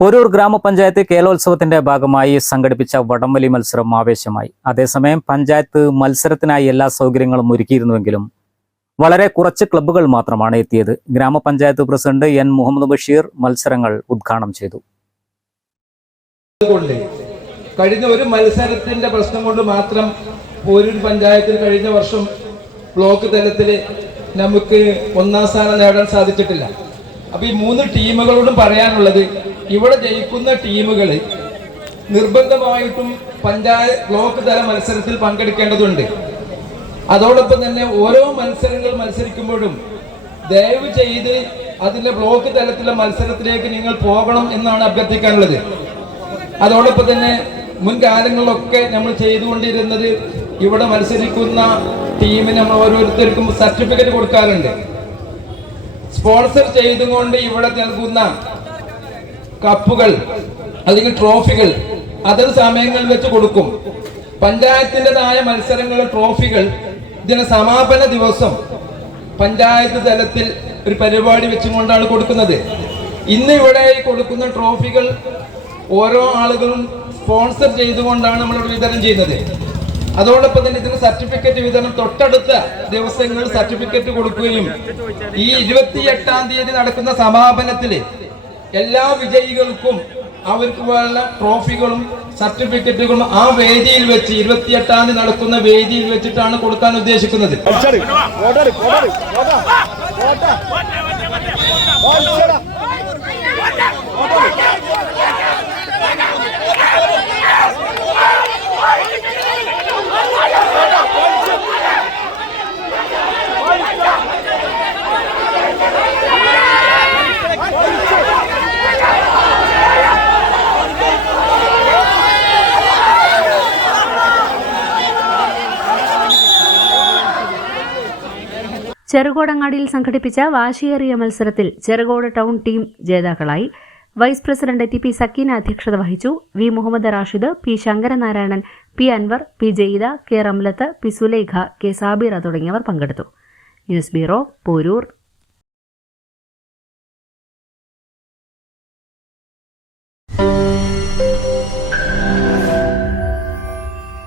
പോരൂർ ഗ്രാമപഞ്ചായത്ത് കേലോത്സവത്തിന്റെ ഭാഗമായി സംഘടിപ്പിച്ച വടംവലി മത്സരം ആവേശമായി. അതേസമയം പഞ്ചായത്ത് മത്സരത്തിനായി എല്ലാ സൗകര്യങ്ങളും ഒരുക്കിയിരുന്നുവെങ്കിലും വളരെ കുറച്ച് ക്ലബ്ബുകൾ മാത്രമാണ് എത്തിയത്. ഗ്രാമപഞ്ചായത്ത് പ്രസിഡന്റ് എൻ മുഹമ്മദ് ബഷീർ മത്സരങ്ങൾ ഉദ്ഘാടനം ചെയ്തു. കഴിഞ്ഞ ഒരു മത്സരത്തിന്റെ പ്രശ്നം കൊണ്ട് മാത്രം പോരൂർ പഞ്ചായത്തിൽ കഴിഞ്ഞ വർഷം ബ്ലോക്ക് തലത്തിൽ നമുക്ക് ഒന്നാം സ്ഥാനം നേടാൻ സാധിച്ചിട്ടില്ല. അപ്പൊ ഈ മൂന്ന് ടീമുകളോടും പറയാനുള്ളത് ഇവിടെ ജയിക്കുന്ന ടീമുകൾ നിർബന്ധമായിട്ടും പഞ്ചായത്ത് ബ്ലോക്ക് തല മത്സരത്തിൽ പങ്കെടുക്കേണ്ടതുണ്ട്. അതോടൊപ്പം തന്നെ ഓരോ മത്സരങ്ങൾ മത്സരിക്കുമ്പോഴും ദയവ് ചെയ്ത് അതിന്റെ ബ്ലോക്ക് തലത്തിലെ മത്സരത്തിലേക്ക് നിങ്ങൾ പോകണം എന്നാണ് അഭ്യർത്ഥിക്കാനുള്ളത്. അതോടൊപ്പം തന്നെ മുൻകാലങ്ങളിലൊക്കെ നമ്മൾ ചെയ്തുകൊണ്ടിരുന്നത് ഇവിടെ മത്സരിക്കുന്ന ടീമിന് നമ്മൾ ഓരോരുത്തർക്കും സർട്ടിഫിക്കറ്റ് കൊടുക്കാറുണ്ട്. സ്പോൺസർ ചെയ്തുകൊണ്ട് ഇവിടെ നൽകുന്ന കപ്പുകൾ അല്ലെങ്കിൽ ട്രോഫികൾ അതത് സമയങ്ങളിൽ വെച്ച് കൊടുക്കും. പഞ്ചായത്തിന്റെതായ മത്സരങ്ങളുടെ ട്രോഫികൾ ഇതിന് സമാപന ദിവസം പഞ്ചായത്ത് തലത്തിൽ ഒരു പരിപാടി വെച്ചുകൊണ്ടാണ് കൊടുക്കുന്നത്. ഇന്ന് ഇവിടെ കൊടുക്കുന്ന ട്രോഫികൾ ഓരോ ആളുകളും സ്പോൺസർ ചെയ്തുകൊണ്ടാണ് നമ്മളിവിടെ വിതരണം ചെയ്യുന്നത്. അതോടൊപ്പം തന്നെ ഇതിന് സർട്ടിഫിക്കറ്റ് വിതരണം തൊട്ടടുത്ത ദിവസങ്ങൾ സർട്ടിഫിക്കറ്റ് കൊടുക്കുകയും ഈ ഇരുപത്തിയെട്ടാം തീയതി നടക്കുന്ന സമാപനത്തിൽ എല്ലാ വിജയികൾക്കും അവർക്ക് വേണ്ട ട്രോഫികളും സർട്ടിഫിക്കറ്റുകളും ആ വേദിയിൽ വെച്ച് ഇരുപത്തിയെട്ടാം തീയതി നടക്കുന്ന വേദിയിൽ വെച്ചിട്ടാണ് കൊടുക്കാൻ ഉദ്ദേശിക്കുന്നത് ചെറുകോടങ്ങാടിയിൽ സംഘടിപ്പിച്ച വാശിയേറിയ മത്സരത്തിൽ ചെറുകോട് ടൗൺ ടീം ജേതാക്കളായി. Vice president T P Sakeena അധ്യക്ഷത വഹിച്ചു. V Muhammad Rashid P Sankaranarayanan P Anwar P Jaida K Ramlath P Sulaikha K Sabira തുടങ്ങിയവർ പങ്കെടുത്തു. News bureau Poroor.